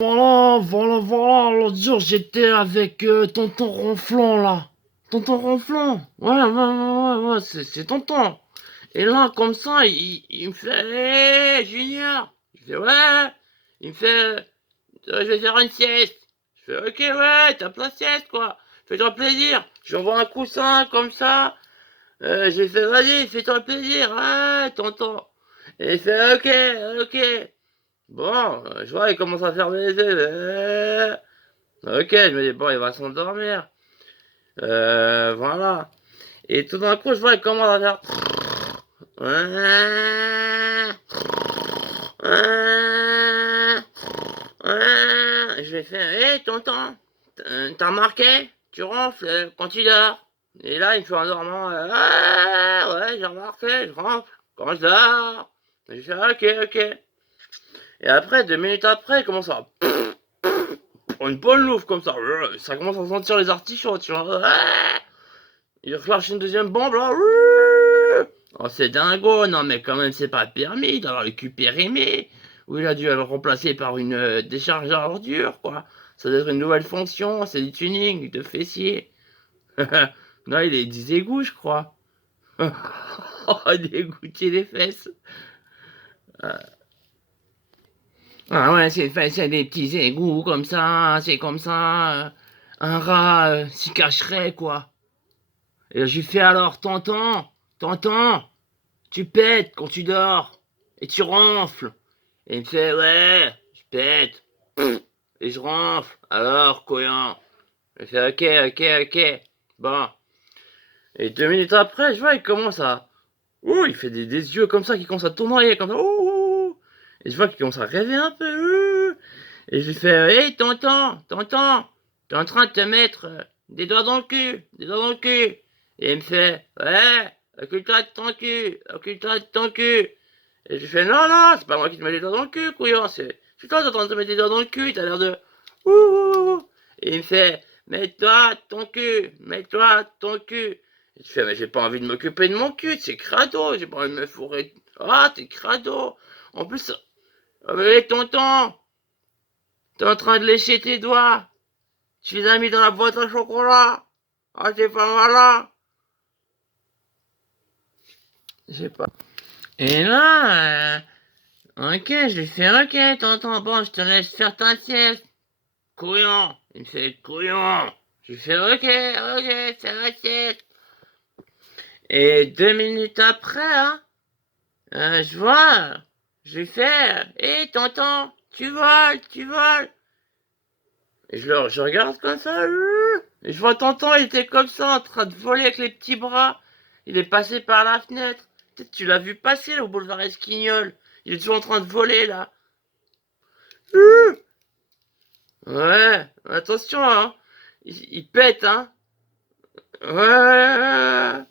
Voilà, l'autre jour j'étais avec tonton Ronflon là. Tonton Ronflon, ouais, c'est tonton. Et là, comme ça, il me fait, hé, Junior. Je fais, ouais. Il me fait, je vais faire une sieste. Je fais, ok, ouais, tape la sieste, quoi. Fais-toi plaisir. Je lui envoie un coussin comme ça. J'ai fait, vas-y, fais-toi plaisir, ouais, tonton. Et il fait, ok. Bon, je vois, il commence à fermer les yeux. Ok, je me dis, bon, il va s'endormir. Voilà. Et tout d'un coup, je vois, il commence à faire. Je vais faire, hé, tonton, t'as remarqué? Tu ronfles quand tu dors. Et là, il me fait un dormant. Ouais, j'ai remarqué, je ronfle quand je dors. Et je fais, ok. Et après, 2 minutes après, il commence à une bonne louve comme ça. Ça commence à sentir les artichauts, tu vois. Il relâche une deuxième bombe là. Oh, c'est dingo. Non, mais quand même, c'est pas permis d'avoir le cul périmé. Ou il a dû le remplacer par une décharge à ordures, quoi. Ça doit être une nouvelle fonction. C'est du tuning de fessier. Non, il est des égouts, je crois. Oh, dégoûter les fesses. Ah ouais, c'est des petits égouts comme ça. C'est comme ça. Un rat s'y cacherait, quoi. Et je lui fais alors, tonton, tu pètes quand tu dors. Et tu ronfles. Et il me fait, ouais, je pète. Et je ronfle. Alors, couillon. Je fais, ok. Bon. Et 2 minutes après, je vois, il commence à. Ouh, il fait des yeux comme ça qui commencent à tournoyer, comme ça. Ouh. Et je vois qu'il commence à rêver un peu. Et je lui fais, hé, tonton, t'es en train de te mettre des doigts dans le cul, des doigts dans le cul. Et il me fait, ouais, occupe-toi de ton cul. Et je lui fais, non, c'est pas moi qui te mets des doigts dans le cul, couillon, c'est toi qui es en train de te mettre des doigts dans le cul, t'as l'air de, ouh. Et il me fait, mets-toi ton cul. Et je fais, mais j'ai pas envie de m'occuper de mon cul, c'est crado, j'ai pas envie de me fourrer. Ah, t'es crado. En plus, ah, mais tonton, t'es en train de lécher tes doigts. Tu les as mis dans la boîte à chocolat. Ah, c'est pas malin. Je sais pas. Et là, ok, je lui fais, ok, tonton, bon, je te laisse faire ta sieste. Couillon. Il me fait, couillon. Je lui fais, ok, fais la sieste. Et 2 minutes après, hein, je vois, je lui fais, hé, tonton, tu voles. Et je regarde comme ça. Et je vois tonton, il était comme ça, en train de voler avec les petits bras. Il est passé par la fenêtre. Peut-être tu l'as vu passer là, au boulevard Esquignol. Il est toujours en train de voler là. Ouais, attention, hein. Il pète, hein. Ouais.